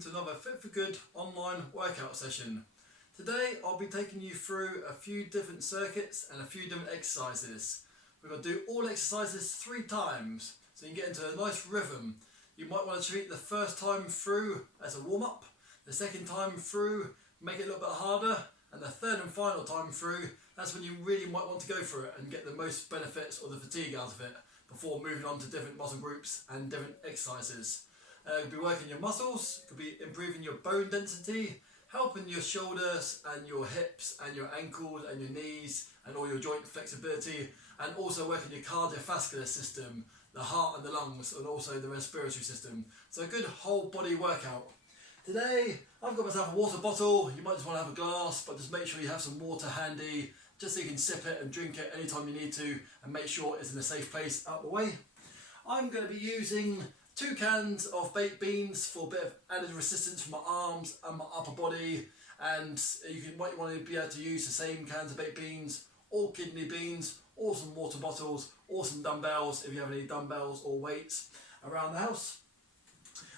welcome to another Fit For Good online workout session. Today I'll be taking you through a few different circuits and a few different exercises. We're going to do all exercises 3 times so you can get into a nice rhythm. You might want to treat the first time through as a warm-up, the second time through make it a little bit harder, and the third and final time through, that's when you really might want to go for it and get the most benefits or the fatigue out of it before moving on to different muscle groups and different exercises. It could be working your muscles, it could be improving your bone density, helping your shoulders and your hips and your ankles and your knees and all your joint flexibility, and also working your cardiovascular system, the heart and the lungs, and also the respiratory system. So a good whole body workout. Today I've got myself a water bottle. You might just want to have a glass, but just make sure you have some water handy just so you can sip it and drink it anytime you need to, and make sure it's in a safe place out the way. I'm going to be using 2 cans of baked beans for a bit of added resistance for my arms and my upper body, and you might want to be able to use the same cans of baked beans or kidney beans or some water bottles or some dumbbells if you have any dumbbells or weights around the house.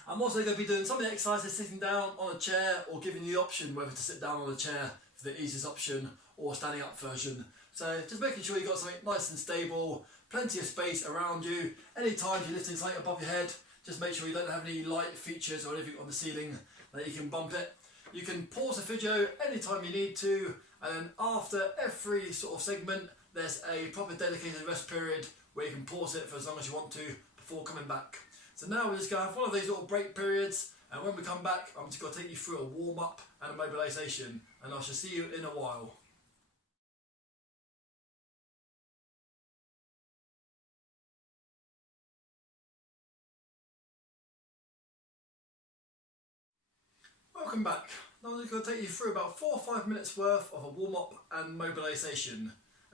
I'm also going to be doing some of the exercises sitting down on a chair, or giving you the option whether to sit down on a chair for the easiest option or standing up version. So just making sure you've got something nice and stable, plenty of space around you. Anytime you're lifting something above your head, just make sure you don't have any light features or anything on the ceiling that you can bump it. You can pause the video anytime you need to, and then after every sort of segment there's a proper dedicated rest period where you can pause it for as long as you want to before coming back. So now we're just going to have one of these little break periods, and when we come back I'm just going to take you through a warm-up and a mobilisation, and I shall see you in a while. Welcome back. Now I'm just going to take you through about 4 or 5 minutes worth of a warm-up and mobilisation,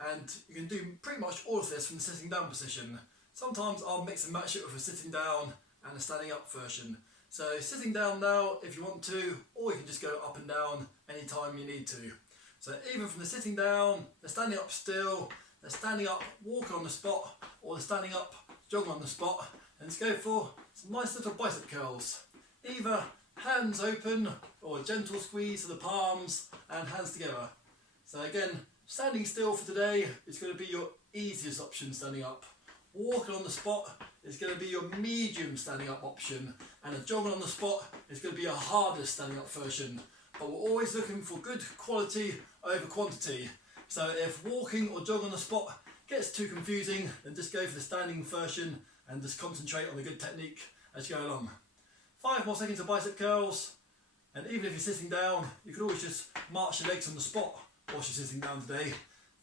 and you can do pretty much all of this from the sitting down position. Sometimes I'll mix and match it with a sitting down and a standing up version. So sitting down now if you want to, or you can just go up and down anytime you need to. So either from the sitting down, the standing up still, the standing up walking on the spot, or the standing up jogging on the spot, and let's go for some nice little bicep curls. Either hands open or a gentle squeeze of the palms and hands together. So again, standing still for today is going to be your easiest option standing up. Walking on the spot is going to be your medium standing up option, and a jogging on the spot is going to be your hardest standing up version. But we're always looking for good quality over quantity. So if walking or jogging on the spot gets too confusing, then just go for the standing version and just concentrate on the good technique as you go along. 5 more seconds of bicep curls, and even if you're sitting down, you can always just march your legs on the spot whilst you're sitting down today.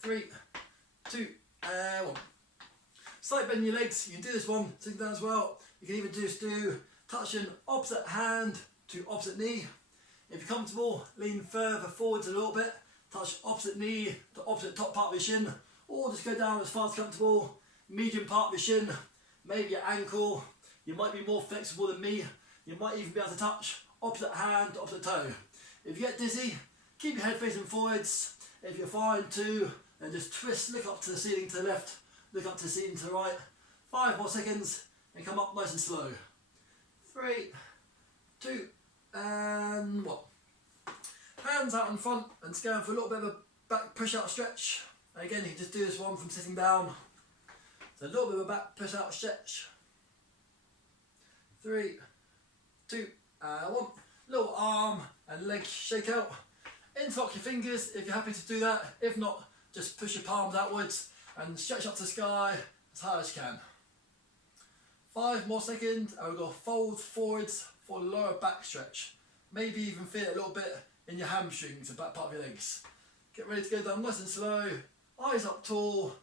3, 2, and 1. Slight bend in your legs, you can do this one sitting down as well. You can even just do touching opposite hand to opposite knee. If you're comfortable, lean further forwards a little bit, touch opposite knee to opposite top part of your shin, or just go down as far as comfortable, medium part of your shin, maybe your ankle. You might be more flexible than me. You might even be able to touch opposite hand to opposite toe. If you get dizzy, keep your head facing forwards. If you're fine too, then just twist, look up to the ceiling to the left, look up to the ceiling to the right. 5 more seconds and come up nice and slow. 3, 2, and 1. Hands out in front and just going for a little bit of a back push out stretch. And again, you can just do this one from sitting down. So a little bit of a back push out stretch. 3, 2, and 1. Little arm and leg shake out. Interlock your fingers if you're happy to do that. If not, just push your palms outwards and stretch up to the sky as high as you can. 5 more seconds, and we'll go fold forwards for a lower back stretch. Maybe even feel it a little bit in your hamstrings, the back part of your legs. Get ready to go down nice and slow. Eyes up tall,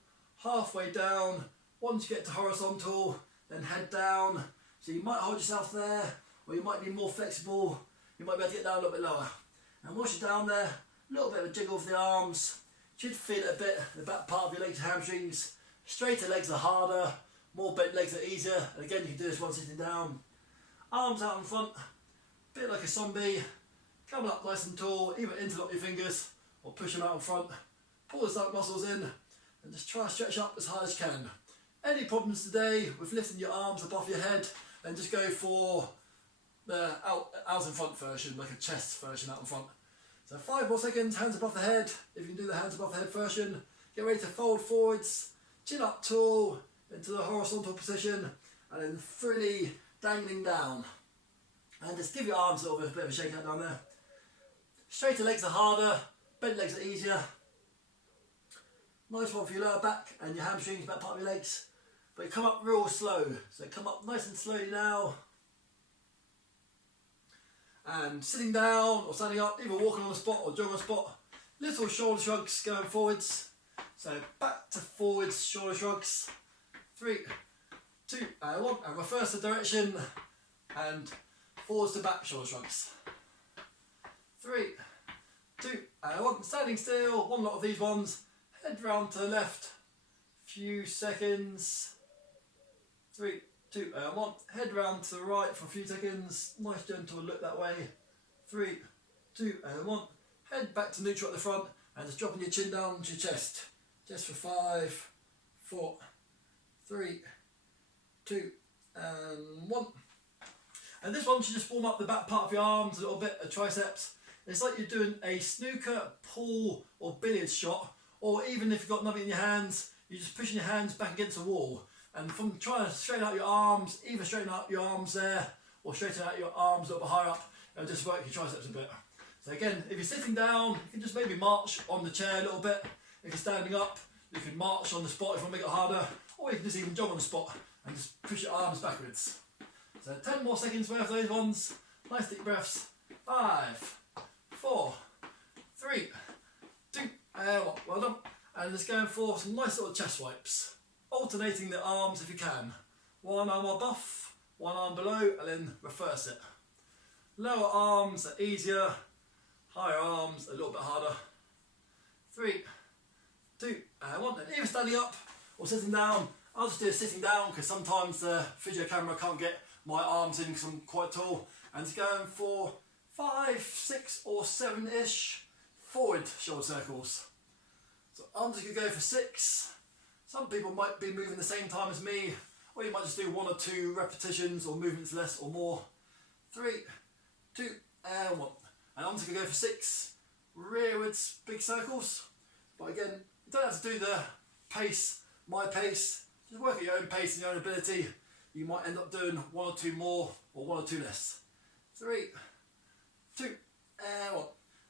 halfway down. Once you get to horizontal, then head down. So you might hold yourself there, or you might be more flexible. You might be able to get down a little bit lower. And once you're down there, a little bit of a jiggle of the arms. You should feel it a bit in the back part of your legs and hamstrings. Straighter legs are harder, more bent legs are easier. And again, you can do this while sitting down. Arms out in front, a bit like a zombie. Coming up nice and tall, either interlock your fingers or push them out in front. Pull the stomach muscles in and just try to stretch up as high as you can. Any problems today with lifting your arms above your head, then just go for the out in front version, like a chest version out in front. So 5 more seconds, hands above the head. If you can do the hands above the head version, get ready to fold forwards, chin up tall into the horizontal position, and then freely dangling down. And just give your arms a bit of a shake out down there. Straighter legs are harder, bent legs are easier. Nice one for your lower back and your hamstrings, back part of your legs. But come up real slow. So come up nice and slowly now. And sitting down or standing up, either walking on the spot or jogging on the spot. Little shoulder shrugs going forwards. So back to forwards, shoulder shrugs. 3, 2, and 1. And reverse the direction. And forwards to back, shoulder shrugs. 3, 2, and 1. Standing still, one lot of these ones. Head round to the left. Few seconds. 3, 2, and 1. Head round to the right for a few seconds. Nice gentle look that way. 3, 2, and 1. Head back to neutral at the front and just dropping your chin down to your chest. Just for 5, 4, 3, 2, and 1. And this one should just warm up the back part of your arms a little bit, the triceps. It's like you're doing a snooker, pool, or billiards shot, or even if you've got nothing in your hands, you're just pushing your hands back against the wall. And from trying to straighten out your arms, either straighten out your arms there, or straighten out your arms a little bit higher up, and just work your triceps a bit. So again, if you're sitting down, you can just maybe march on the chair a little bit. If you're standing up, you can march on the spot if you want to make it harder, or you can just even jog on the spot and just push your arms backwards. So 10 more seconds worth of those ones. Nice deep breaths. 5, 4, 3, 2, and 1. Well done. And just going for some nice little chest wipes. Alternating the arms if you can. One arm above, one arm below, and then reverse it. Lower arms are easier. Higher arms a little bit harder. 3, 2, and 1. And either standing up or sitting down. I'll just do a sitting down because sometimes the video camera can't get my arms in because I'm quite tall. And it's going for 5, 6 or 7-ish forward shoulder circles. So I'm just going to go for 6. Some people might be moving the same time as me, or you might just do 1 or 2 repetitions or movements less or more. 3, 2, and 1. And I'm just going to go for 6 rearwards big circles. But again, you don't have to do the pace, my pace. Just work at your own pace and your own ability. You might end up doing 1 or 2 more or 1 or 2 less. 3, 2, and 1.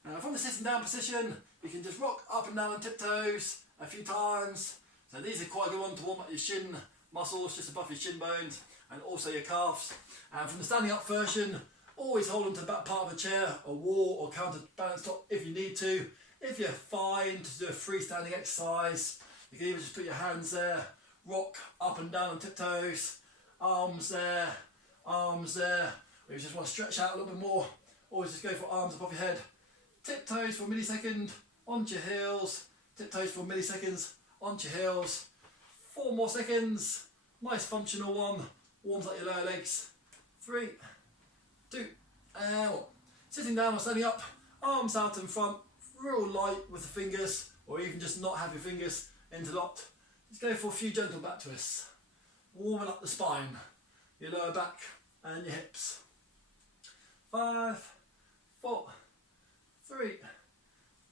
Now from the sitting down position, you can just rock up and down on tiptoes a few times. So these are quite a good one to warm up your shin muscles just above your shin bones and also your calves. And from the standing up version, always hold on to the back part of a chair, a wall or counterbalance top if you need to. If you're fine to do a freestanding exercise, you can even just put your hands there, rock up and down on tiptoes, arms there, arms there. Or you just want to stretch out a little bit more, always just go for arms above your head. Tiptoes for a millisecond, onto your heels, tiptoes for milliseconds, onto your heels. 4 more seconds, nice functional one, warms up your lower legs. 3, 2, and 1. Sitting down or standing up, arms out in front, real light with the fingers, or even just not have your fingers interlocked. Just go for a few gentle back twists, warming up the spine, your lower back and your hips. 5, 4, 3,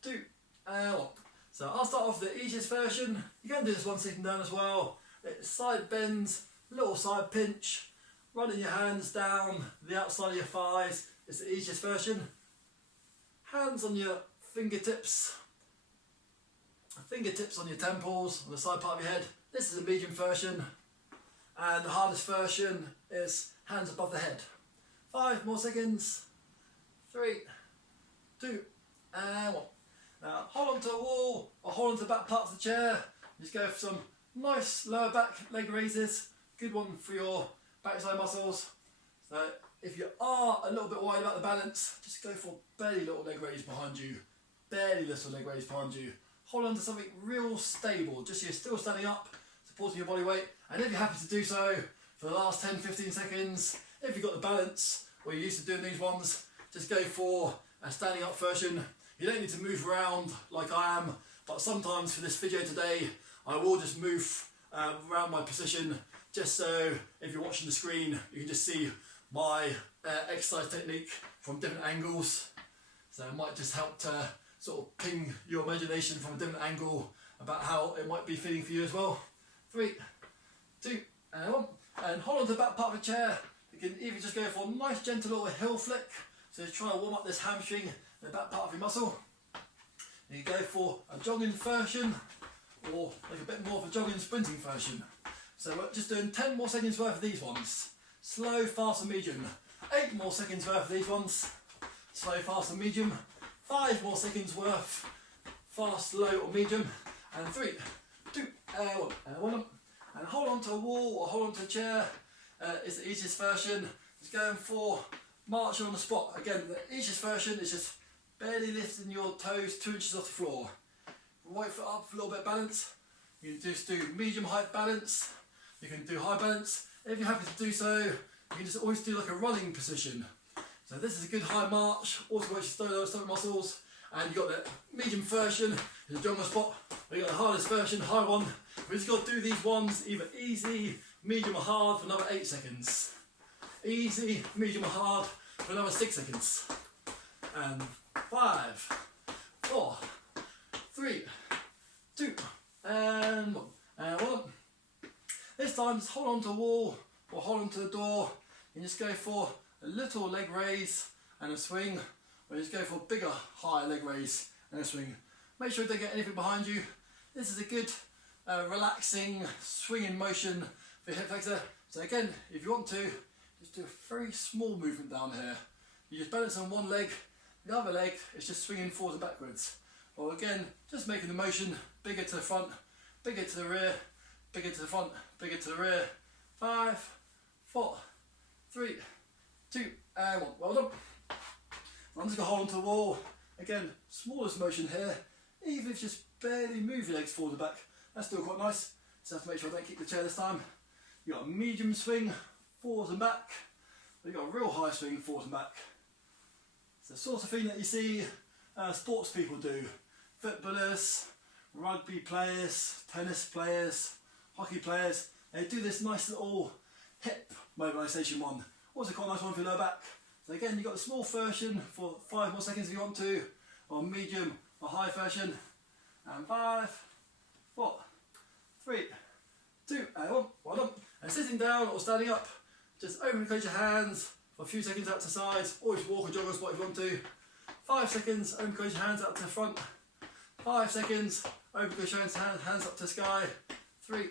2, and 1. So I'll start off with the easiest version. You can do this one sitting down as well. It's side bends, little side pinch, running your hands down the outside of your thighs. It's the easiest version. Hands on your fingertips on your temples, on the side part of your head. This is a medium version. And the hardest version is hands above the head. 5 more seconds. 3, 2, and 1. Now hold on to a wall or hold on to the back part of the chair. Just go for some nice lower back leg raises. Good one for your backside muscles. So if you are a little bit worried about the balance, just go for barely little leg raise behind you. Barely little leg raise behind you. Hold on to something real stable, just so you're still standing up, supporting your body weight. And if you're happy to do so for the last 10-15 seconds, if you've got the balance or you're used to doing these ones, just go for a standing up version. You don't need to move around like I am, but sometimes for this video today, I will just move around my position, just so if you're watching the screen, you can just see my exercise technique from different angles. So it might just help to sort of ping your imagination from a different angle about how it might be feeling for you as well. 3, 2, and 1. And hold on to the back part of the chair. You can either just go for a nice gentle little heel flick, so try to warm up this hamstring and the back part of your muscle. You go for a jogging version, or like a bit more of a jogging sprinting version. So we're just doing 10 more seconds worth of these ones. Slow, fast and medium. 8 more seconds worth of these ones. Slow, fast and medium. 5 more seconds worth. Fast, slow or medium. And 3, 2, 1. And hold on to a wall or hold on to a chair. It's the easiest version. Just going for marching on the spot. Again, the easiest version is just barely lifting your toes 2 inches off the floor. Right foot up for a little bit of balance. You can just do medium height balance. You can do high balance. If you're happy to do so, you can just always do like a running position. So this is a good high march, also works your stomach muscles. And you've got the medium version, is a jog on the spot. You've got the hardest version, high one. We just got to do these ones either easy, medium or hard for another 8 seconds. Easy, medium or hard for another 6 seconds. And 5, 4, 3, 2, and 1. And 1. This time just hold on to a wall or hold on to the door and just go for a little leg raise and a swing, or just go for a bigger, higher leg raise and a swing. Make sure you don't get anything behind you. This is a good relaxing swinging motion for your hip flexor. So again, if you want to, just do a very small movement down here. You just balance on one leg, the other leg is just swinging forwards and backwards. Or again, just making the motion bigger to the front, bigger to the rear, bigger to the front, bigger to the rear. 5, 4, 3, 2, and 1. Well done. I'm just going to hold onto the wall. Again, smallest motion here. Even if you just barely move your legs forward and back, that's still quite nice. So have to make sure I don't kick the chair this time. You've got a medium swing, forwards and back. You've got a real high swing, forwards and back. It's the sort of thing that you see sports people do. Footballers, rugby players, tennis players, hockey players. They do this nice little hip mobilisation one. Also quite a nice one for your lower back. So again, you've got the small version for 5 more seconds if you want to, or medium or high version. And 5, 4, 3, 2, and 1. Well done. And sitting down or standing up, just open and close your hands for a few seconds out to the sides, or just walk or jog on the spot if you want to. 5 seconds, open and close your hands out to the front. 5 seconds, open and close your hands up to the sky. 3,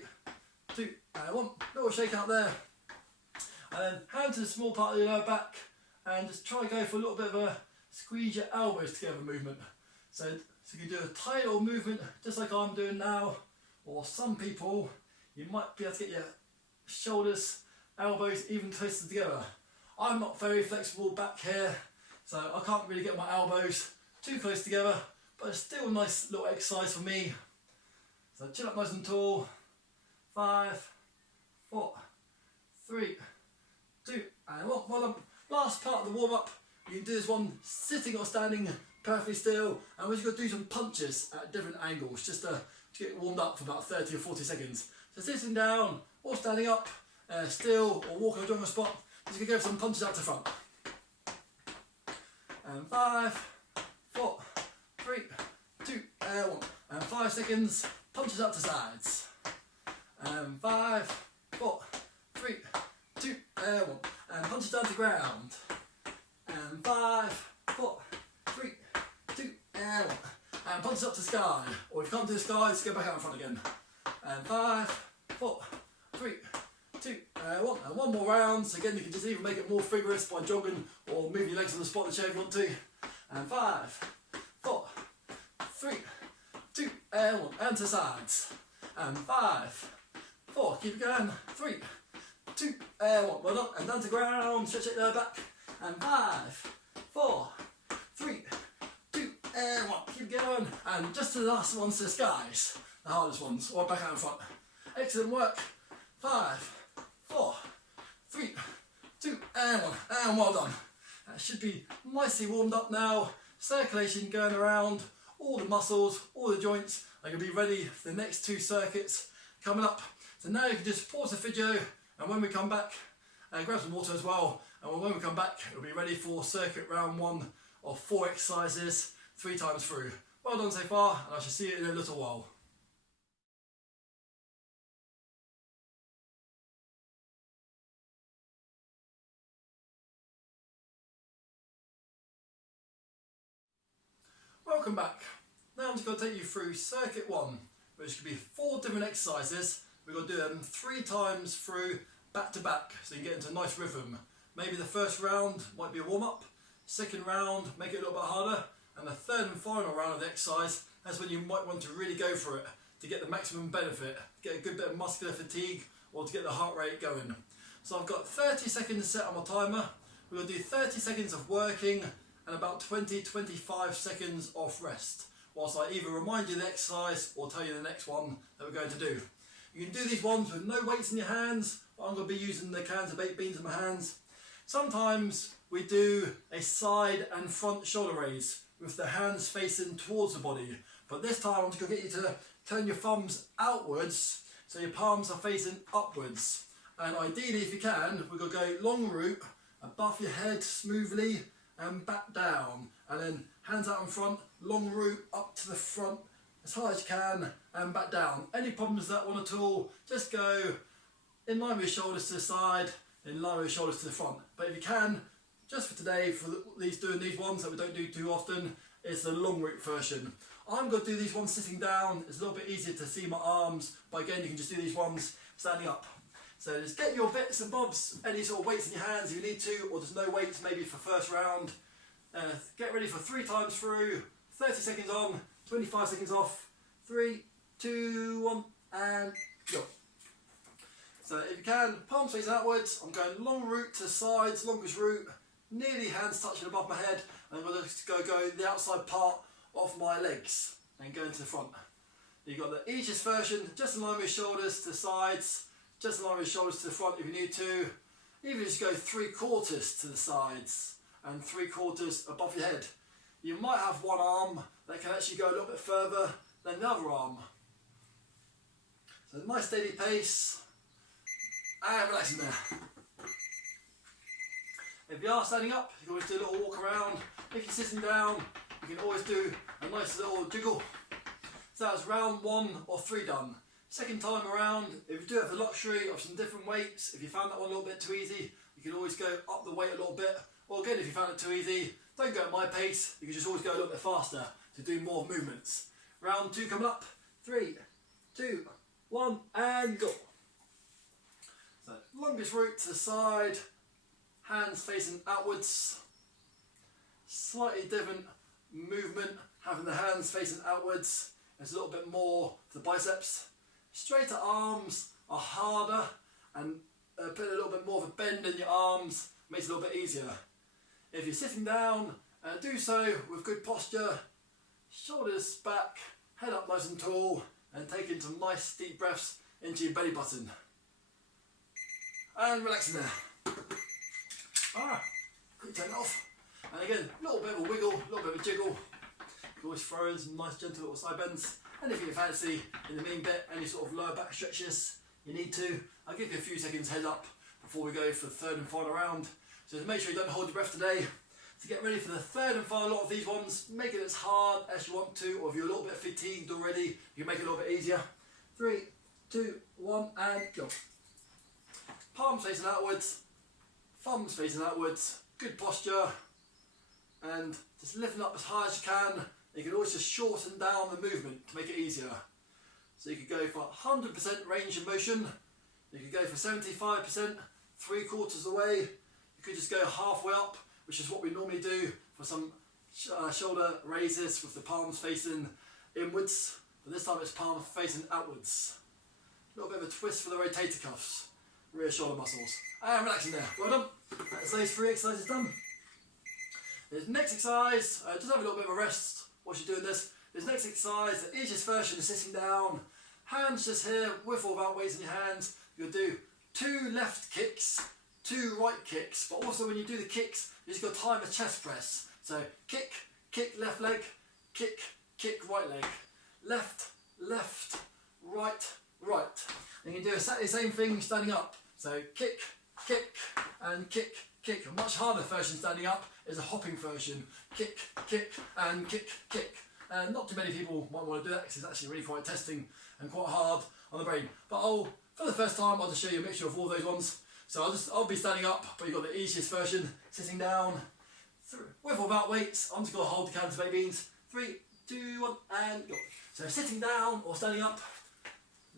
2, and 1. Little shake out there. And then hand to the small part of your lower back and just try to go for a little bit of a squeeze your elbows together movement. So you can do a tight little movement just like I'm doing now, or some people you might be able to get your shoulders, elbows even twisted together. I'm not very flexible back here, so I can't really get my elbows too close together, but it's still a nice little exercise for me. So chin up nice and tall. 5, 4, 3, 2, and 1. Well done. Last part of the warm up, you can do this one sitting or standing perfectly still, and we're just going to do some punches at different angles just to get warmed up for about 30 or 40 seconds. So sitting down or standing up, still or walking or jogging on the spot, just going to go for some punches out to front. And 5, 4, 3, 2, and 1. And 5 seconds, punches out to sides. And 5, 4, 3, 2, and 1. And punches down to ground. And 5, 4, 3, 2, and 1. And punches up to sky. Or if you can't do the sky, just go back out in front again. And 5, 4, 3, 2, and 1. And 1 more round. So again, you can just even make it more vigorous by jogging or moving your legs on the spot in the chair if you want to. And 5, 4, 3, 2, and 1. And to sides. And 5, 4, keep it going. 3, 2, and 1. Well done. And down to ground. Stretch it there back. And 5, 4, 3, 2, and 1. Keep going. And just to the last ones to the skies. The hardest ones. Or back out in front. Excellent work. 5, 4, 3, 2, and 1. And well done. That should be nicely warmed up now. Circulation going around. All the muscles, all the joints are going to be ready for the next 2 circuits coming up. So now you can just pause the video, and when we come back, and grab some water as well. And when we come back, we'll be ready for circuit round 1 of 4 exercises, 3 times through. Well done so far, and I shall see you in a little while. Welcome back. Now I'm just going to take you through circuit 1, which could be 4 different exercises. We're going to do them 3 times through, back to back, so you can get into a nice rhythm. Maybe the first round might be a warm-up, second round make it a little bit harder, and the third and final round of the exercise, that's when you might want to really go for it to get the maximum benefit, get a good bit of muscular fatigue, or to get the heart rate going. So I've got 30 seconds set on my timer. We're going to do 30 seconds of working and about 20-25 seconds of rest, whilst I either remind you of the exercise or tell you the next one that we're going to do. You can do these ones with no weights in your hands, but I'm going to be using the cans of baked beans in my hands. Sometimes we do a side and front shoulder raise with the hands facing towards the body, but this time I'm just going to get you to turn your thumbs outwards so your palms are facing upwards. And ideally, if you can, we're going to go long route above your head smoothly and back down, and then hands out in front, long route up to the front as high as you can and back down. Any problems with that one at all, just go in line with your shoulders to the side, in line with your shoulders to the front. But if you can, just for today, for doing these ones that we don't do too often, it's the long route version. I'm going to do these ones sitting down. It's a little bit easier to see my arms, but again you can just do these ones standing up. So just get your bits and bobs, any sort of weights in your hands if you need to, or there's no weights maybe for first round. Get ready for 3 times through, 30 seconds on, 25 seconds off, 3, 2, 1, and go. So if you can, palms facing outwards, I'm going long route to the sides, longest route, nearly hands touching above my head, and I'm going to go the outside part of my legs and go into the front. You've got the easiest version, just in line with your shoulders to the sides, just in line with your shoulders to the front if you need to. Even just go 3/4 to the sides and 3/4 above your head. You might have one arm that can actually go a little bit further than the other arm. So nice steady pace and relaxing there. If you are standing up, you can always do a little walk around. If you're sitting down, you can always do a nice little jiggle. So that's round 1 or 3 done. Second time around, if you do have the luxury of some different weights, if you found that one a little bit too easy, you can always go up the weight a little bit. Or again, if you found it too easy, don't go at my pace, you can just always go a little bit faster to do more movements. Round 2 coming up, 3, 2, 1, and go. So longest route to the side, hands facing outwards. Slightly different movement, having the hands facing outwards. It's a little bit more for the biceps. Straighter arms are harder, and put a little bit more of a bend in your arms makes it a little bit easier. If you're sitting down, do so with good posture, shoulders back, head up nice and tall, and taking some nice deep breaths into your belly button. And relaxing there. Quick turn it off. And again, a little bit of a wiggle, a little bit of a jiggle. You can always throw in some nice gentle little side bends. And if you fancy in the main bit any sort of lower back stretches you need to, I'll give you a few seconds heads up before we go for the third and final round. So make sure you don't hold your breath today. To get ready for the third and final lot of these ones, make it as hard as you want to, or if you're a little bit fatigued already, you can make it a little bit easier. 3, 2, 1, and go. Palms facing outwards, thumbs facing outwards, good posture, and just lifting up as high as you can. You can always just shorten down the movement to make it easier. So you could go for 100% range of motion, you could go for 75%, 3/4 away, you could just go halfway up, which is what we normally do for some shoulder raises with the palms facing inwards, but this time it's palms facing outwards. A little bit of a twist for the rotator cuffs, rear shoulder muscles. And relaxing there, well done. That's those 3 exercises done. This next exercise, just have a little bit of a rest whilst you're doing this. This next exercise, the easiest version is sitting down, hands just here, with or without weights in your hands. You'll do 2 left kicks, 2 right kicks, but also when you do the kicks, you just got to time a chest press. So kick, kick left leg, kick, kick right leg, left, left, right, right. And you can do exactly the same thing standing up. So kick, kick, and kick, kick. A much harder version standing up is a hopping version. Kick, kick, and kick, kick. And not too many people might want to do that because it's actually really quite testing and quite hard on the brain. But for the first time, I'll just show you a mixture of all those ones. So I'll be standing up, but you've got the easiest version, sitting down, with or without weights. I'm just going to hold the counter baked beans. 3, 2, 1, and go. So sitting down or standing up,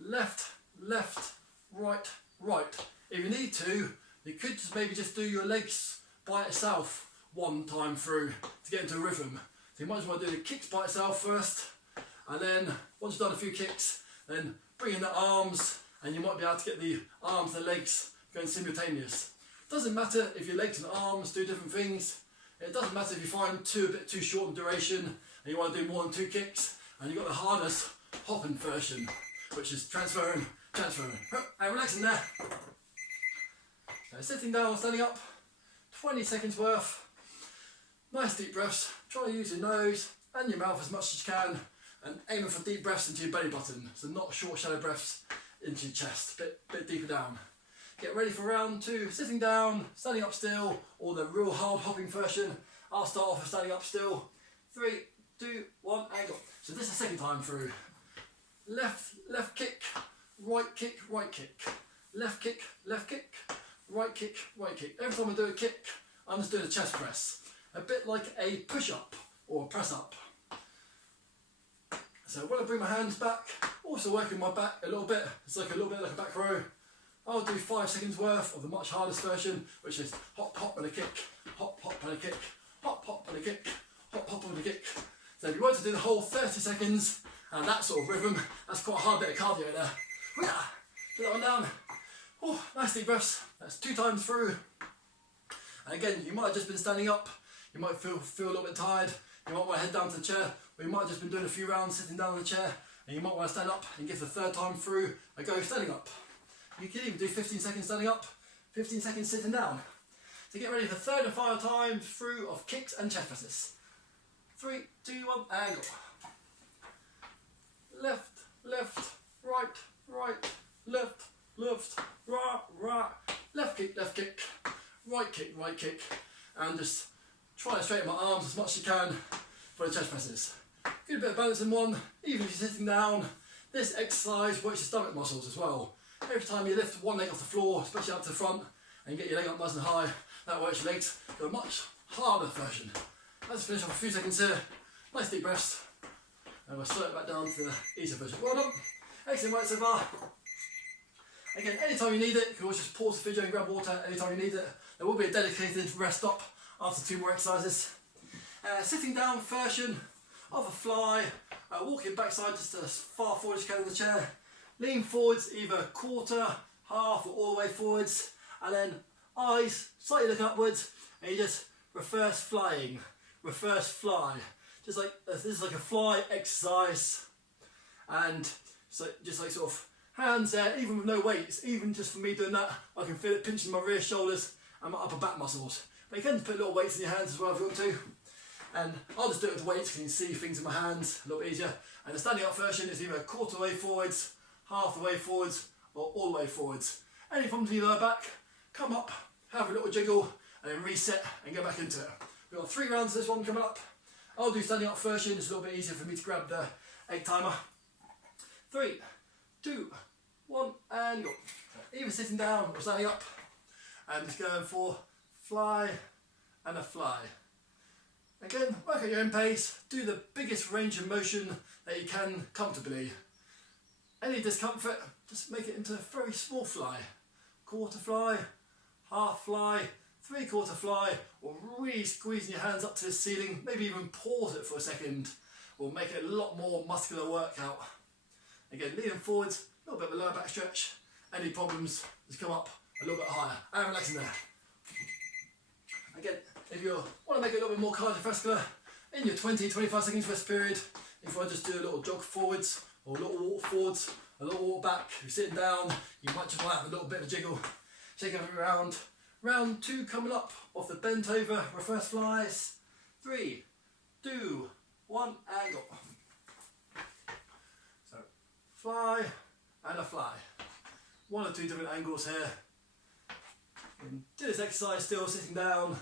left, left, right, right. If you need to, you could just maybe just do your legs by itself one time through to get into a rhythm. So you might just want to do the kicks by itself first, and then once you've done a few kicks, then bring in the arms, and you might be able to get the arms and the legs going simultaneous. Doesn't matter if your legs and arms do different things. It doesn't matter if you find two a bit too short in duration and you want to do more than 2 kicks, and you've got the hardest hopping version, which is transferring, transferring, and relaxing there. So sitting down, standing up, 20 seconds worth. Nice deep breaths. Try to use your nose and your mouth as much as you can, and aiming for deep breaths into your belly button, so not short shallow breaths into your chest, bit deeper down. Get ready for round 2, sitting down, standing up still, or the real hard hopping version. I'll start off with standing up still. 3, 2, 1, and go. So this is the second time through. Left, left kick, right kick, right kick. Left kick, right kick, right kick. Every time I do a kick, I'm just doing a chest press. A bit like a push-up or a press-up. So when I bring my hands back, also working my back a little bit. It's like a little bit like a back row. I'll do 5 seconds worth of the much hardest version, which is hop, hop and a kick, hop, hop and a kick, hop, hop and a kick, hop, hop and a kick. So if you want to do the whole 30 seconds and that sort of rhythm, that's quite a hard bit of cardio there. Put that one down. Oh, nice deep breaths. That's 2 times through. And again, you might have just been standing up. You might feel a little bit tired. You might want to head down to the chair, or you might have just been doing a few rounds sitting down in the chair, and you might want to stand up and give the 3rd time through a go standing up. You can even do 15 seconds standing up, 15 seconds sitting down. So get ready for 3rd and final time through of kicks and chest presses. 3, 2, 1, and go. Left, left, right, right, left, left, right, right. Left kick, right kick, and just try to straighten my arms as much as you can for the chest presses. Get a bit of balance in one, even if you're sitting down. This exercise works your stomach muscles as well. Every time you lift one leg off the floor, especially up to the front, and get your leg up nice and high, that works your legs to a much harder version. Let's finish off a few seconds here. Nice deep breaths. And we'll slow it back down to the easier version. Well done. Excellent work so far. Again, anytime you need it, you can always just pause the video and grab water anytime you need it. There will be a dedicated rest stop after 2 more exercises. Sitting down version of a fly, walking backside just as far forward as you can in the chair. Lean forwards, either quarter, half, or all the way forwards, and then eyes slightly looking upwards, and you just reverse flying, reverse fly. Just like this is like a fly exercise, and so just like sort of hands there, even with no weights. Even just for me doing that, I can feel it pinching my rear shoulders and my upper back muscles. But you can put little weights in your hands as well if you want to. And I'll just do it with weights because you can see things in my hands a little bit easier. And the standing up version is either a quarter way forwards, half the way forwards, or all the way forwards. Any problems with your lower back, come up, have a little jiggle, and then reset and go back into it. We've got 3 rounds of this one coming up. I'll do standing up version, it's a little bit easier for me to grab the egg timer. 3, 2, 1, and go. Either sitting down or standing up, and just going for fly and a fly. Again, work at your own pace, do the biggest range of motion that you can comfortably. Any discomfort, just make it into a very small fly. Quarter fly, half fly, 3/4 fly, or really squeezing your hands up to the ceiling, maybe even pause it for a second, will make it a lot more muscular workout. Again, leaning forwards, a little bit of a lower back stretch. Any problems, just come up a little bit higher, and relaxing there. Again, if you want to make it a little bit more cardiovascular, in your 20-25 seconds rest period, if I just do a little jog forwards, or a little walk forwards, a little walk back, if you're sitting down, you might just want to have a little bit of a jiggle. Shake it around. Round 2 coming up off the bent over reverse flies. 3, 2, 1, and go. So, fly and a fly. 1 or 2 different angles here. And do this exercise still sitting down,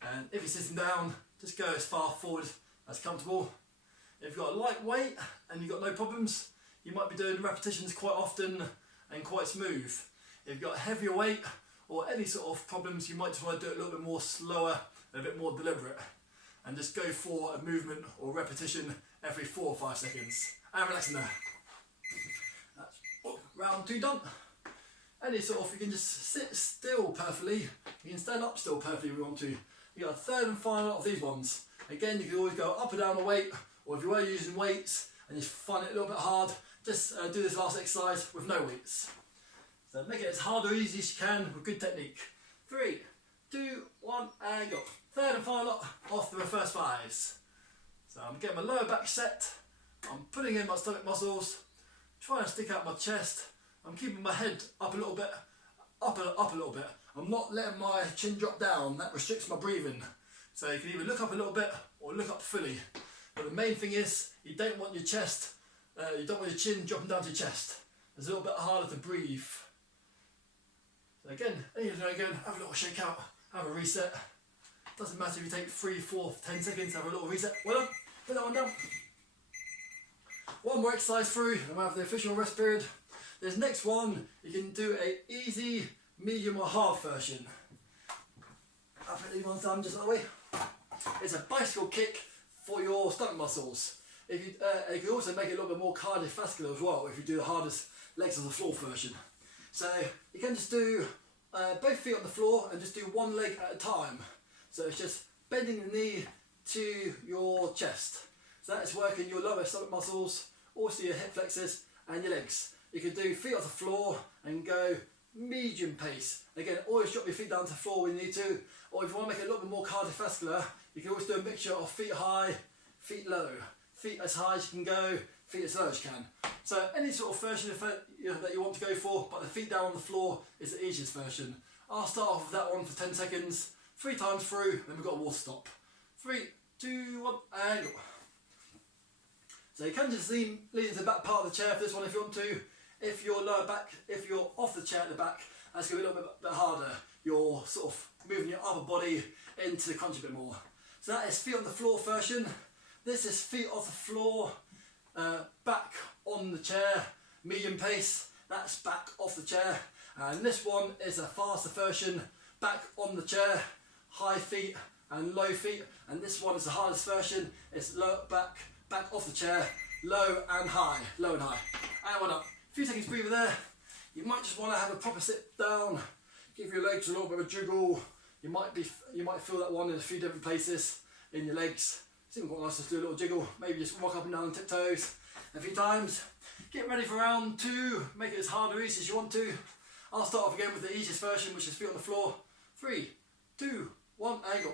and if you're sitting down, just go as far forward as comfortable. If you've got a light weight and you've got no problems, you might be doing repetitions quite often and quite smooth. If you've got heavier weight or any sort of problems, you might just want to do it a little bit more slower and a bit more deliberate, and just go for a movement or repetition every 4 or 5 seconds. And relax in there. That's round 2 done. Any sort of, you can just sit still perfectly, you can stand up still perfectly if you want to. You got a third and final of these ones. Again, you can always go up and down the weight, or if you were using weights and you find it a little bit hard, just do this last exercise with no weights. So make it as hard or easy as you can with good technique. 3, 2, 1, and go. Third and final off the reverse fives. So I'm getting my lower back set, I'm putting in my stomach muscles, trying to stick out my chest, I'm keeping my head up a little bit, up a little bit. I'm not letting my chin drop down, that restricts my breathing. So you can either look up a little bit or look up fully. But the main thing is, you don't want your chest, you don't want your chin dropping down to your chest. It's a little bit harder to breathe. So again, have a little shake out, have a reset. Doesn't matter if you take 3, 4, 10 seconds, have a little reset. Well done, put that one down. One more exercise through, and we'll have the official rest period. This next one, you can do a easy, medium or hard version. I'll put these ones down just that way. It's a bicycle kick for your stomach muscles. If you can also make it a little bit more cardiovascular as well if you do the hardest legs on the floor version. So you can just do both feet on the floor and just do one leg at a time. So it's just bending the knee to your chest. So that is working your lower stomach muscles, also your hip flexors and your legs. You can do feet off the floor and go medium pace. Again, always drop your feet down to the floor when you need to. Or if you want to make it a little bit more cardiovascular, you can always do a mixture of feet high, feet low. Feet as high as you can go, feet as low as you can. So any sort of version that you want to go for, but the feet down on the floor is the easiest version. I'll start off with that one for 10 seconds, 3 times through, then we've got a water stop. 3, 2, 1, and go. So you can just lean into the back part of the chair for this one if you want to. If you're lower back, if you're off the chair at the back, that's going to be a little bit harder. You're sort of moving your upper body into the crunch a bit more. So that is feet on the floor version. This is feet off the floor, back on the chair, medium pace, that's back off the chair. And this one is a faster version, back on the chair, high feet and low feet. And this one is the hardest version, it's low, back off the chair, low and high, low and high. And one up. A few seconds breather there. You might just want to have a proper sit down, give your legs a little bit of a jiggle. You might feel that one in a few different places in your legs. It's even quite nice to do a little jiggle, maybe just walk up and down on tiptoes a few times. Get ready for round 2, make it as hard or easy as you want to. I'll start off again with the easiest version, which is feet on the floor. 3, 2, 1, and go.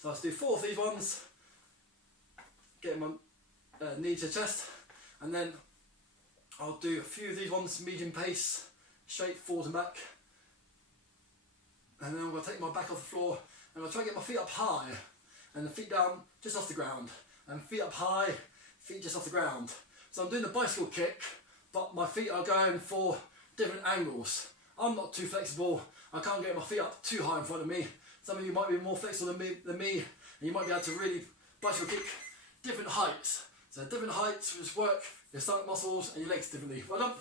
So let's do 4 of these ones. Get my knee to chest, and then I'll do a few of these ones, medium pace, straight forward and back. And then I'm going to take my back off the floor, and I'll try to get my feet up high, and the feet down just off the ground. And feet up high, feet just off the ground. So I'm doing the bicycle kick, but my feet are going for different angles. I'm not too flexible, I can't get my feet up too high in front of me. Some of you might be more flexible than me, and you might be able to really bicycle kick different heights. So different heights just work your stomach muscles and your legs differently. Well done.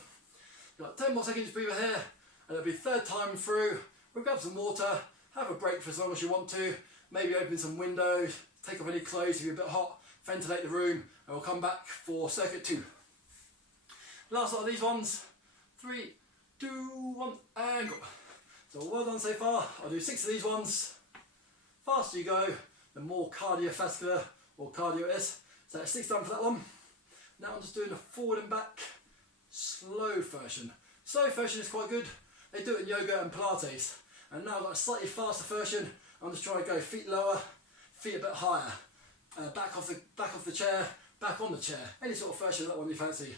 You've got 10 more seconds to breathe here, and it'll be 3rd time through. We'll grab some water, have a break for as long as you want to, maybe open some windows, take off any clothes if you're a bit hot, ventilate the room, and we'll come back for circuit 2. Last lot of these ones, 3, 2, 1, and go. So well done so far. I'll do 6 of these ones. Faster you go, the more cardiovascular or cardio it is. So that's 6 done for that one. Now I'm just doing a forward and back slow version. Slow version is quite good. They do it in yoga and Pilates. And now I've got a slightly faster version. I'm just trying to go feet lower, feet a bit higher. Back off the chair, back on the chair. Any sort of version of that one you fancy.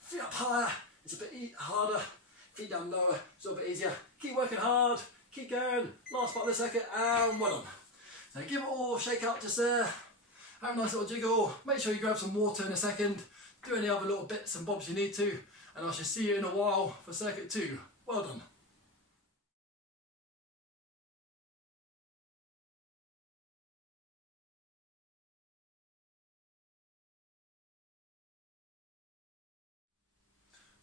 Feet up higher, it's a bit harder. Feet down lower, it's a little bit easier. Keep working hard, keep going. Last part of the circuit, and well done. So give it all a shake out just there. Have a nice little jiggle. Make sure you grab some water in a second. Do any other little bits and bobs you need to. And I shall see you in a while for circuit 2. Well done.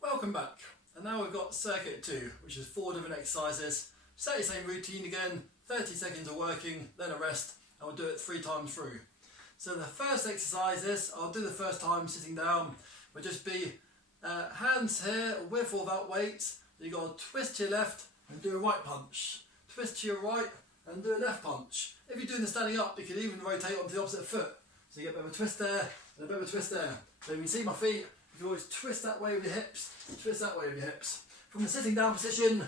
Welcome back. And now we've got circuit 2, which is 4 different exercises. Set the same routine again, 30 seconds of working, then a rest, and we'll do it 3 times through. So the first exercises, I'll do the first time sitting down, will just be hands here, with or without weights. You've got to twist to your left and do a right punch. Twist to your right and do a left punch. If you're doing the standing up, you can even rotate onto the opposite foot. So you get a bit of a twist there and a bit of a twist there. So you can see my feet, you can always twist that way with your hips, twist that way with your hips. From the sitting down position,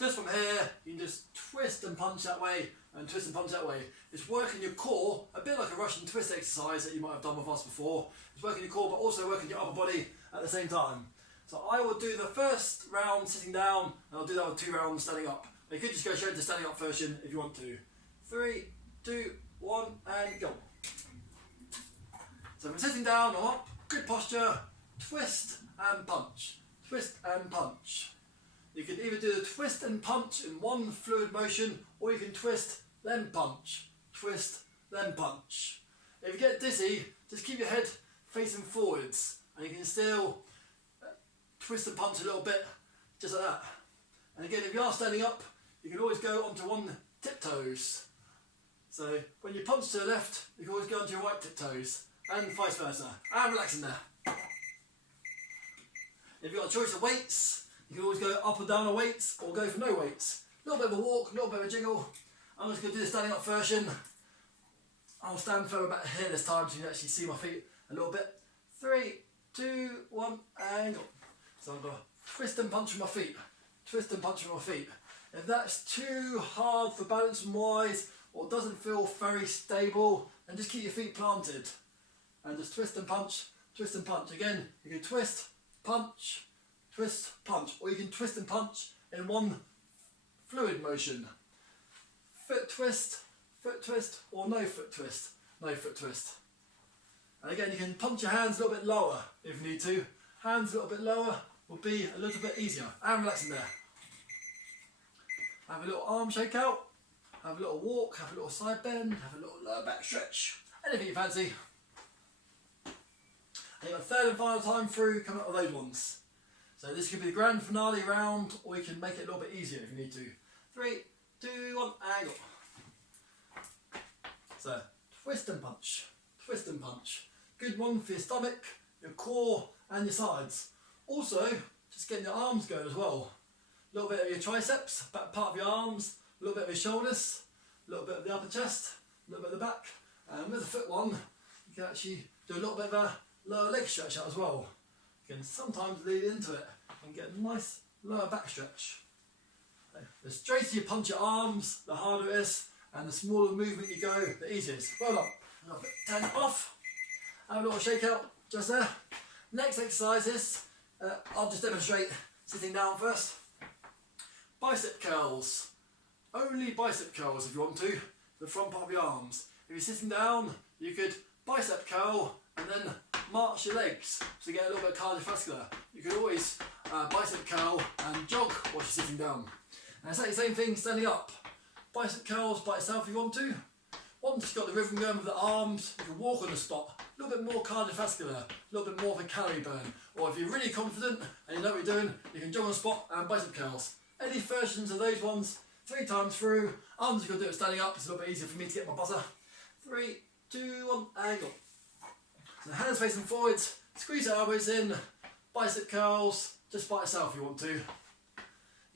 just from here, you can just twist and punch that way and twist and punch that way. It's working your core, a bit like a Russian twist exercise that you might have done with us before. It's working your core but also working your upper body at the same time. So I will do the first round sitting down and I'll do that with 2 rounds standing up. You could just go straight to the standing up version if you want to. 3, 2, 1 and go. So I'm sitting down, I'm up, good posture, twist and punch, twist and punch. You can either do the twist and punch in one fluid motion, or you can twist, then punch, twist, then punch. If you get dizzy, just keep your head facing forwards, and you can still twist and punch a little bit, just like that. And again, if you are standing up, you can always go onto one tiptoes. So when you punch to the left, you can always go onto your right tiptoes, and vice versa. And relaxing there. If you've got a choice of weights, you can always go up or down on weights, or go for no weights. A little bit of a walk, a little bit of a jiggle. I'm just going to do the standing up version. I'll stand further back here this time so you can actually see my feet a little bit. 3, 2, 1, and go. So I'm going to twist and punch with my feet. Twist and punch with my feet. If that's too hard for balance wise, or doesn't feel very stable, then just keep your feet planted. And just twist and punch, twist and punch. Again, you can twist, punch, twist, punch. Or you can twist and punch in one fluid motion. Foot twist, or no foot twist, no foot twist. And again, you can punch your hands a little bit lower if you need to. Hands a little bit lower will be a little bit easier. And relaxing there. Have a little arm shake out, have a little walk, have a little side bend, have a little lower back stretch. Anything you fancy. And you've got a third and final time through coming up with those ones. So this could be the grand finale round, or you can make it a little bit easier if you need to. 3, 2, 1, and go. So twist and punch, twist and punch. Good one for your stomach, your core and your sides. Also, just getting your arms going as well. A little bit of your triceps, back part of your arms, a little bit of your shoulders, a little bit of the upper chest, a little bit of the back. And with the foot one, you can actually do a little bit of a lower leg stretch out as well. You can sometimes lead into it and get a nice lower back stretch. The straighter you punch your arms, the harder it is, and the smaller movement you go, the easier it is. Well done. I'll turn it off. Have a little shake out just there. Next exercises, I'll just demonstrate sitting down first. Bicep curls. Only bicep curls if you want to, the front part of your arms. If you're sitting down, you could bicep curl and then march your legs to get a little bit cardiovascular. You could always bicep curl and jog while you're sitting down. And it's like the same thing standing up. Bicep curls by itself if you want to. Once you've got the rhythm going with the arms, you can walk on the spot. A little bit more cardiovascular, a little bit more of a calorie burn. Or if you're really confident and you know what you're doing, you can jog on the spot and bicep curls. Any versions of those ones, 3 times through. I'm just going to do it standing up, it's a little bit easier for me to get my buzzer. 3, 2, 1, and go. So the hands facing forwards, squeeze the elbows in, bicep curls, just by itself if you want to. You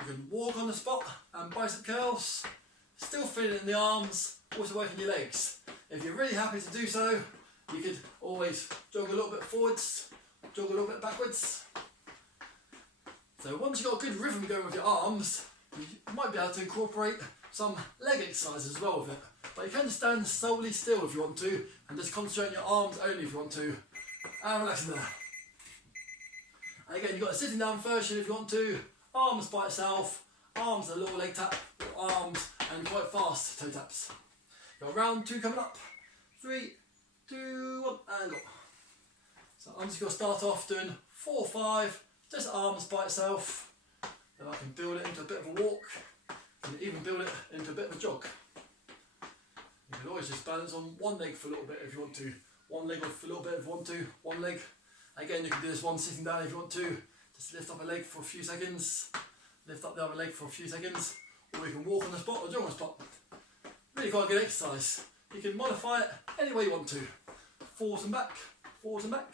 can walk on the spot and bicep curls, still feeling it in the arms, also working your legs. If you're really happy to do so, you could always jog a little bit forwards, jog a little bit backwards. So once you've got a good rhythm going with your arms, you might be able to incorporate some leg exercises as well with it. But you can just stand solely still if you want to, and just concentrate on your arms only if you want to. And relaxing there. And again, you've got a sitting down version if you want to. Arms by itself, arms a little leg tap, arms and quite fast toe taps. You've got round 2 coming up. 3, 2, 1, and go. So I'm just going to start off doing 4 or 5, just arms by itself. Then I can build it into a bit of a walk, and even build it into a bit of a jog. You can always just balance on one leg for a little bit if you want to. One leg for a little bit if you want to. One leg Again, you can do this one sitting down if you want to. Just lift up a leg for a few seconds, lift up the other leg for a few seconds, or you can walk on the spot or jog on the spot. Really quite a good exercise. You can modify it any way you want to. Forwards and back, forwards and back.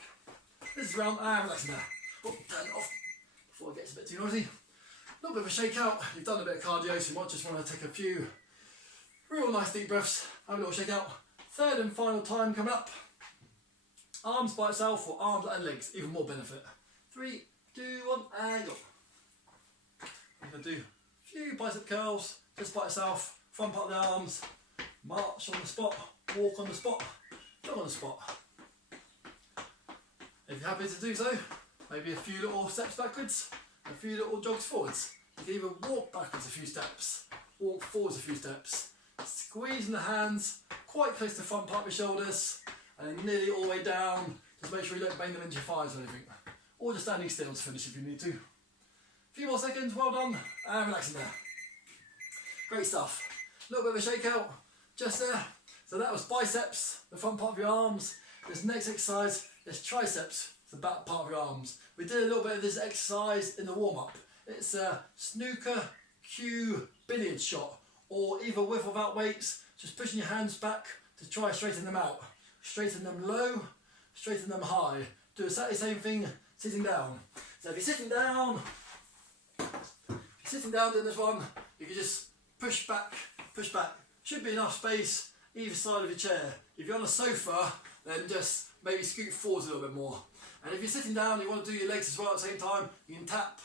This is round and relaxing there. Oh, turn it off before it gets a bit too noisy. A little bit of a shake out. You've done a bit of cardio, so you might just want to take a few real nice deep breaths. Have a little shake out. Third and final time coming up. Arms by itself or arms and legs, even more benefit. 3, 2, 1, and go. You're going to do a few bicep curls just by itself. Front part of the arms. March on the spot. Walk on the spot. Jog on the spot. If you're happy to do so, maybe a few little steps backwards, a few little jogs forwards. You can even walk backwards a few steps, walk forwards a few steps, squeezing the hands quite close to the front part of your shoulders, and then nearly all the way down. Just make sure you don't bang them into your thighs or anything. Or just standing still to finish if you need to. A few more seconds, well done, and relaxing there. Great stuff. A little bit of a shake out, just there. So that was biceps, the front part of your arms. This next exercise is triceps, the back part of your arms. We did a little bit of this exercise in the warm-up. It's a snooker cue billiard shot, or either with or without weights, just pushing your hands back to try and straighten them out. Straighten them low, straighten them high. Do exactly the same thing sitting down. So if you're sitting down doing this one, you can just push back, push back. Should be enough space either side of your chair. If you're on a sofa, then just maybe scoot forwards a little bit more. And if you're sitting down, you want to do your legs as well at the same time, you can tap,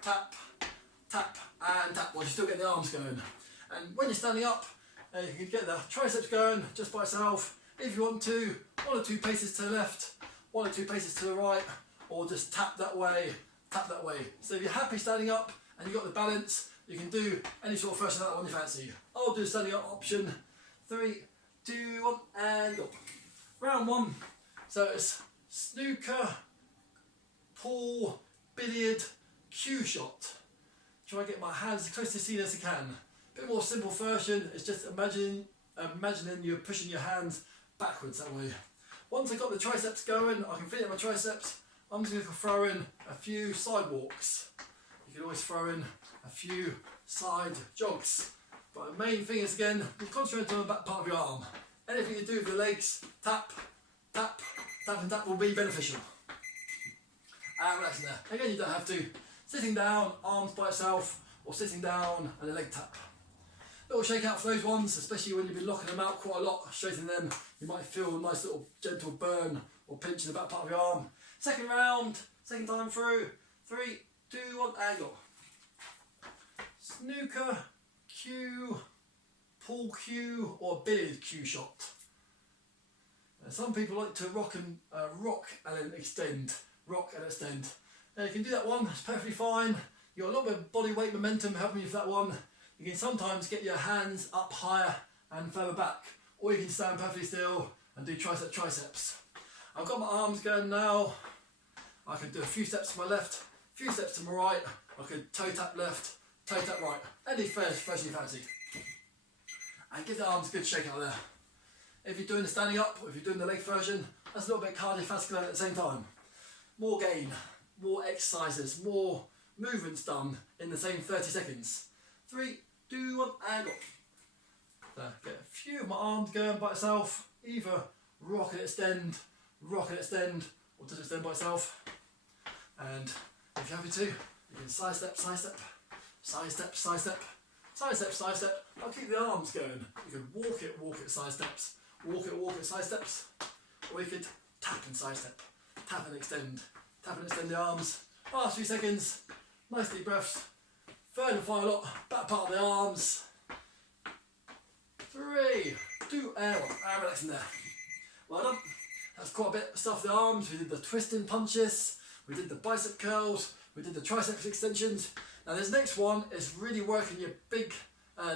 tap, tap, and tap while you still get the arms going. And when you're standing up, you can get the triceps going just by itself. If you want to, 1 or 2 paces to the left, 1 or 2 paces to the right, or just tap that way, tap that way. So if you're happy standing up and you've got the balance, you can do any sort of version of that one you fancy. I'll do the standing up option. 3, 2, 1, and go. Round 1. So it's snooker, pool, billiard, cue shot. Try and get my hands as close to the ceiling as I can. Bit more simple version is just imagining you're pushing your hands backwards that way. Once I've got the triceps going, I can feel it in my triceps. I'm just going to throw in a few side walks. You can always throw in a few side jogs. But the main thing is, again, you concentrate on the back part of your arm. Anything you do with your legs, tap, tap, tap and tap will be beneficial. And relaxing there. Again, you don't have to. Sitting down, arms by itself, or sitting down and a leg tap. Little shake out for those ones, especially when you've been locking them out quite a lot, straightening them. You might feel a nice little gentle burn or pinch in the back part of your arm. Second round, second time through. 3, 2, 1, and go. Snooker, cue, pool cue, or billiard cue shot. Some people like to rock and then extend. Rock and extend. You can do that one, it's perfectly fine. You've got a little bit of body weight momentum helping you with that one. You can sometimes get your hands up higher and further back, or you can stand perfectly still and do triceps. I've got my arms going now. I can do a few steps to my left, a few steps to my right. I could toe tap left, toe tap right. Any version you fancy. And give the arms a good shake out there. If you're doing the standing up, or if you're doing the leg version, that's a little bit cardiovascular at the same time. More gain, more exercises, more movements done in the same 30 seconds. 3, 2, 1, and go. So get a few of my arms going by itself, either rock and extend, or just extend by itself. And if you're happy to, you can side step, side step, side step, side step, side step, side step. I'll keep the arms going. You can walk it, side steps, walk it, side steps. Or you could tap and side step, tap and extend the arms. Last few seconds, nice deep breaths. Third and final, back part of the arms. 3, 2, and 1, and relaxing there. Well done. That's quite a bit of stuff for the arms. We did the twisting punches, we did the bicep curls, we did the triceps extensions. Now this next one is really working your big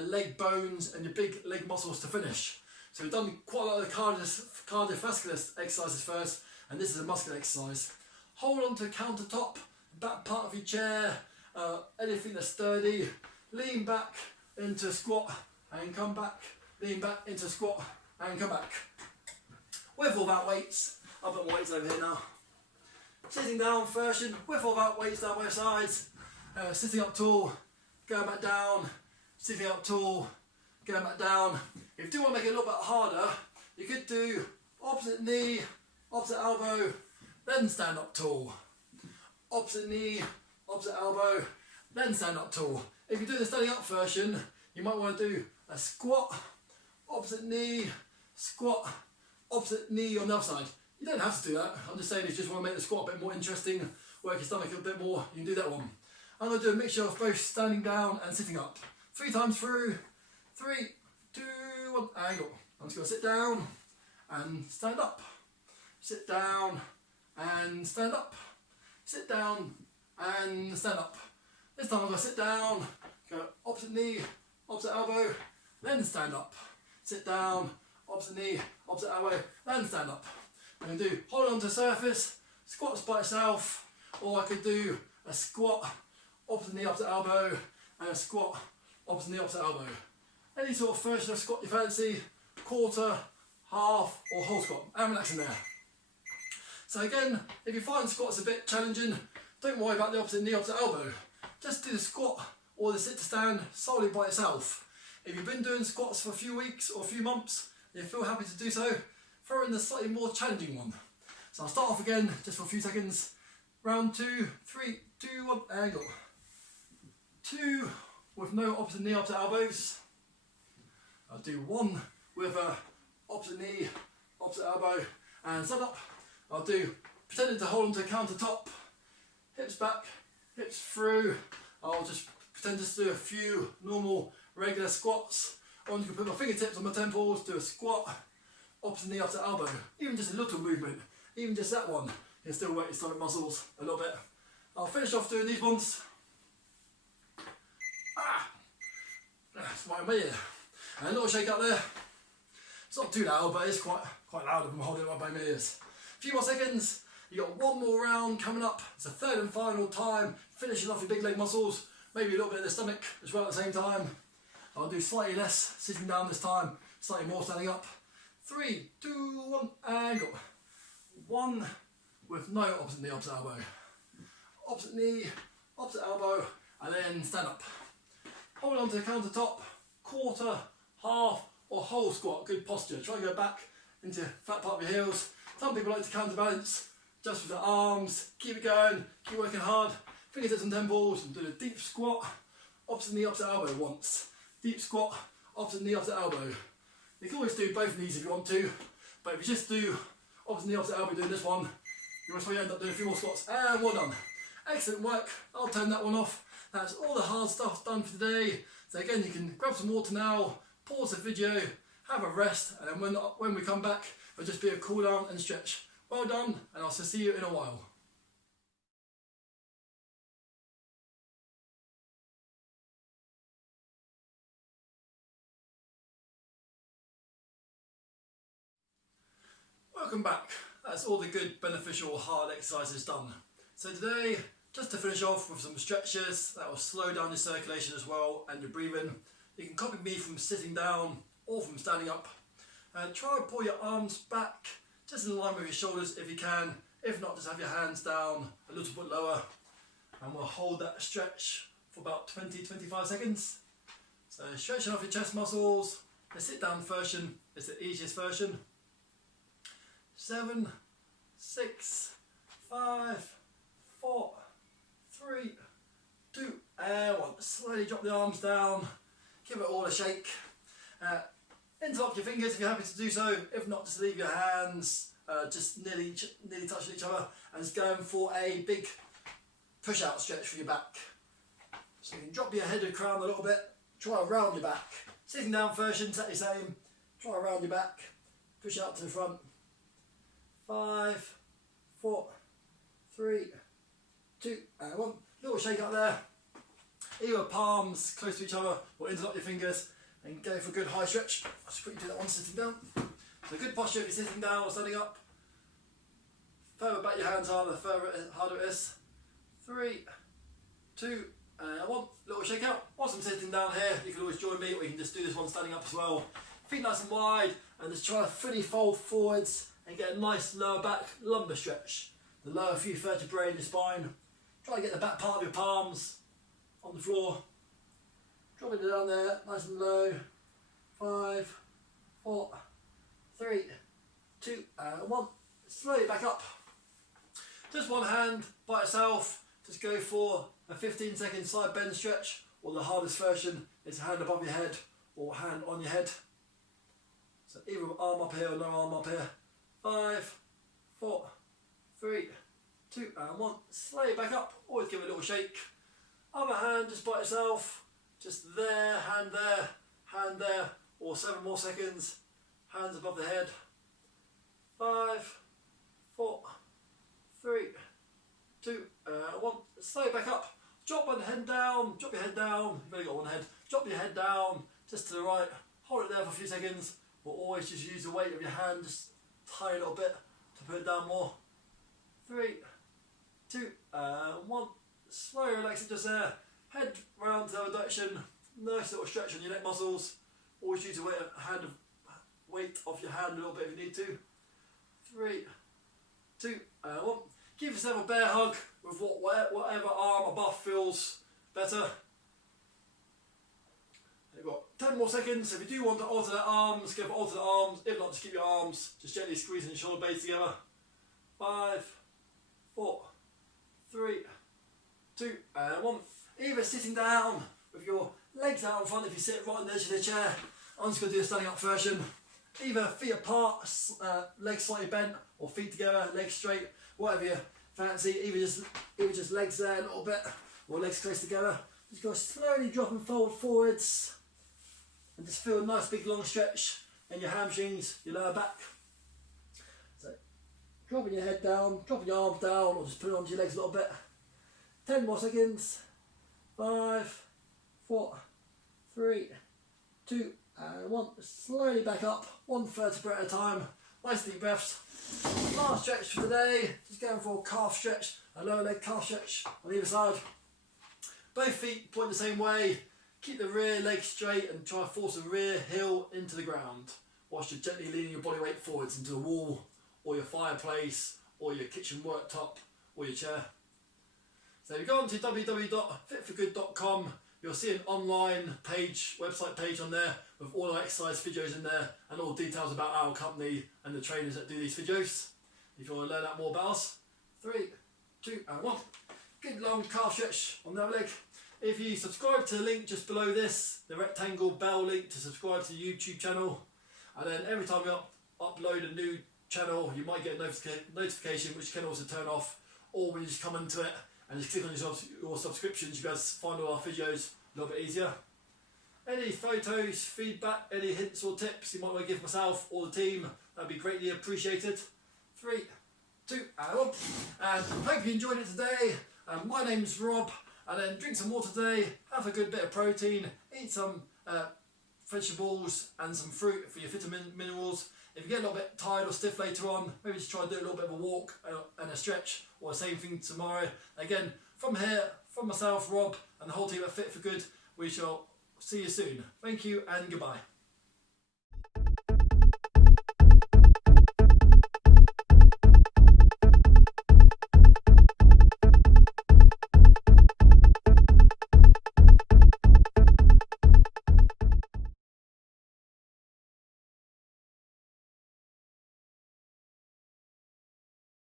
leg bones and your big leg muscles to finish. So we've done quite a lot of the cardiovascular exercises first, and this is a muscular exercise. Hold on to the countertop, back part of your chair, anything that's sturdy. Lean back into a squat and come back. Lean back into a squat and come back. With or without weights. I'll put my weights over here now. sitting down version with or without weights down both sides. Sitting up tall, going back down, sitting up tall, going back down. If you do want to make it a little bit harder, you could do opposite knee, opposite elbow, then stand up tall. Opposite knee, opposite elbow, then stand up tall. If you do the standing up version, you might want to do a squat, opposite knee, squat, opposite knee on the other side. You don't have to do that. I'm just saying if you just want to make the squat a bit more interesting, work your stomach a bit more, you can do that one. I'm going to do a mixture of both standing down and sitting up. 3 times through. 3, 2, 1, angle. I'm just going to sit down and stand up. Sit down and stand up. Sit down and stand up. This time I'm going to sit down, go opposite knee, opposite elbow, then stand up. Sit down, opposite knee, opposite elbow, then stand up. I can do hold on to the surface, squats by itself, or I could do a squat, opposite knee, opposite elbow, and a squat, opposite knee, opposite elbow. Any sort of version of squat you fancy, quarter, half, or whole squat. I'm relaxing there. So again, if you find squats a bit challenging, don't worry about the opposite knee, opposite elbow. Just do the squat or the sit to stand solely by itself. If you've been doing squats for a few weeks or a few months and you feel happy to do so, throw in the slightly more challenging one. So I'll start off again just for a few seconds. Round 2, 3, 2, 1, angle. 2 with no opposite knee, opposite elbows. I'll do 1 with a opposite knee, opposite elbow, and stand up. I'll do pretending to hold onto a countertop, hips back, hips through. I'll just pretend just to do a few normal regular squats. Or you can put my fingertips on my temples, do a squat, opposite knee, opposite elbow. Even just a little movement, even just that one, you can still work your stomach muscles a little bit. I'll finish off doing these ones. That's right in my ear. And a little shake up there. It's not too loud, but it's quite loud if I'm holding it by my ears. A few more seconds. You got one more round coming up. It's the third and final time. Finishing off your big leg muscles. Maybe a little bit of the stomach as well at the same time. I'll do slightly less sitting down this time. Slightly more standing up. 3, 2, 1, angle. 1 with no opposite knee, opposite elbow. Opposite knee, opposite elbow, and then stand up. Hold on to the countertop. Quarter, half, or whole squat. Good posture. Try and go back into the fat part of your heels. Some people like to counterbalance just with the arms. Keep it going, keep working hard. Fingertips on temples, and do a deep squat, opposite knee, opposite elbow once. Deep squat, opposite knee, opposite elbow. You can always do both knees if you want to, but if you just do opposite knee, opposite elbow doing this one, you must probably end up doing a few more squats. And well done. Excellent work. I'll turn that one off. That's all the hard stuff done for today. So again, you can grab some water now, pause the video, have a rest, and then when we come back, it'll just be a cool down and stretch. Well done, and I'll see you in a while. Welcome back. That's all the good, beneficial, hard exercises done. So today, just to finish off with some stretches that will slow down your circulation as well and your breathing. You can copy me from sitting down or from standing up. Try and pull your arms back just in line with your shoulders if you can. If not, just have your hands down a little bit lower, and we'll hold that stretch for about 20-25 seconds. So stretching off your chest muscles. The sit down version is the easiest version. 7, 6, 5, 4, 3, 2, and 1. Slowly drop the arms down. Give it all a shake. Interlock your fingers if you're happy to do so. If not, just leave your hands just nearly touching each other, and just going for a big push out stretch for your back. So you can drop your head and crown a little bit. Try around your back. Sitting down version, exactly the same. Try around your back. Push out to the front. 5, 4, 3, 2, and 1. Little shake up there. Either palms close to each other or interlock your fingers and go for a good high stretch. I'll just quickly do that one sitting down. So good posture if you're sitting down or standing up. Further back your hands are, the harder it is. 3, 2, and 1. Little shake out. Whilst I'm sitting down here, you can always join me, or you can just do this one standing up as well. Feet nice and wide, and just try to fully fold forwards and get a nice lower back lumbar stretch. the lower few vertebrae in your spine. Try to get the back part of your palms on the floor. Drop it down there, nice and low. 5, 4, 3, 2, and 1. Slowly back up. Just one hand by itself. Just go for a 15-second side bend stretch, or the hardest version is hand above your head or hand on your head. So either arm up here or no arm up here. 5, 4, 3, 2, and 1. Slowly back up. Always give it a little shake. Other hand just by itself. Just there, hand there, or 7 more seconds. Hands above the head. 5, 4, 3, 2, 1. Slowly back up. Drop your head down. Drop your head down. You've only got one head. Drop your head down just to the right. Hold it there for a few seconds. But always just use the weight of your hand. Just tie a little bit to put it down more. 3, 2, 1. Slowly relax it just there. Head round to the other direction. Nice little stretch on your neck muscles. Always use the weight of your hand a little bit if you need to. 3, 2, 1. Give yourself a bear hug with whatever arm above feels better. You've got 10 more seconds. If you do want to alternate arms, go for alternate arms. If not, just keep your arms just gently squeezing your shoulder blades together. 5, 4, 3, 2, 1. Either sitting down with your legs out in front if you sit right on the edge of the chair. I'm just going to do a standing up version. Either feet apart, legs slightly bent, or feet together, legs straight, whatever you fancy. Either just legs there a little bit, or legs close together. Just go slowly dropping forwards, and just feel a nice big long stretch in your hamstrings, your lower back. So, dropping your head down, dropping your arms down, or just putting onto your legs a little bit. 10 more seconds. 5, 4, 3, 2, and 1. Slowly back up, 1 vertebra at a time. Nice deep breaths. Last stretch for today. Just going for a calf stretch, a lower leg calf stretch on either side. Both feet point the same way. Keep the rear leg straight and try to force the rear heel into the ground, whilst you're gently leaning your body weight forwards into the wall, or your fireplace, or your kitchen worktop, or your chair. So if you go on to www.fitforgood.com, you'll see an online website page on there with all our exercise videos in there and all details about our company and the trainers that do these videos. If you want to learn out more about us. 3, 2, and 1. Good long calf stretch on the other leg. If you subscribe to the link just below this, the rectangle bell link to subscribe to the YouTube channel, and then every time we upload a new channel, you might get a notification which you can also turn off, or when you just come into it and just click on your subscriptions, you'll be able to find all our videos a little bit easier. Any photos, feedback, any hints or tips you might want to give myself or the team, that'd be greatly appreciated. 3, 2, and 1. And hope you enjoyed it today. My name's Rob, and then drink some water today, have a good bit of protein, eat some vegetables and some fruit for your vitamin minerals. If you get a little bit tired or stiff later on, maybe just try to do a little bit of a walk and a stretch, or the same thing tomorrow. Again, from here, from myself, Rob, and the whole team at Fit for Good, we shall see you soon. Thank you and goodbye.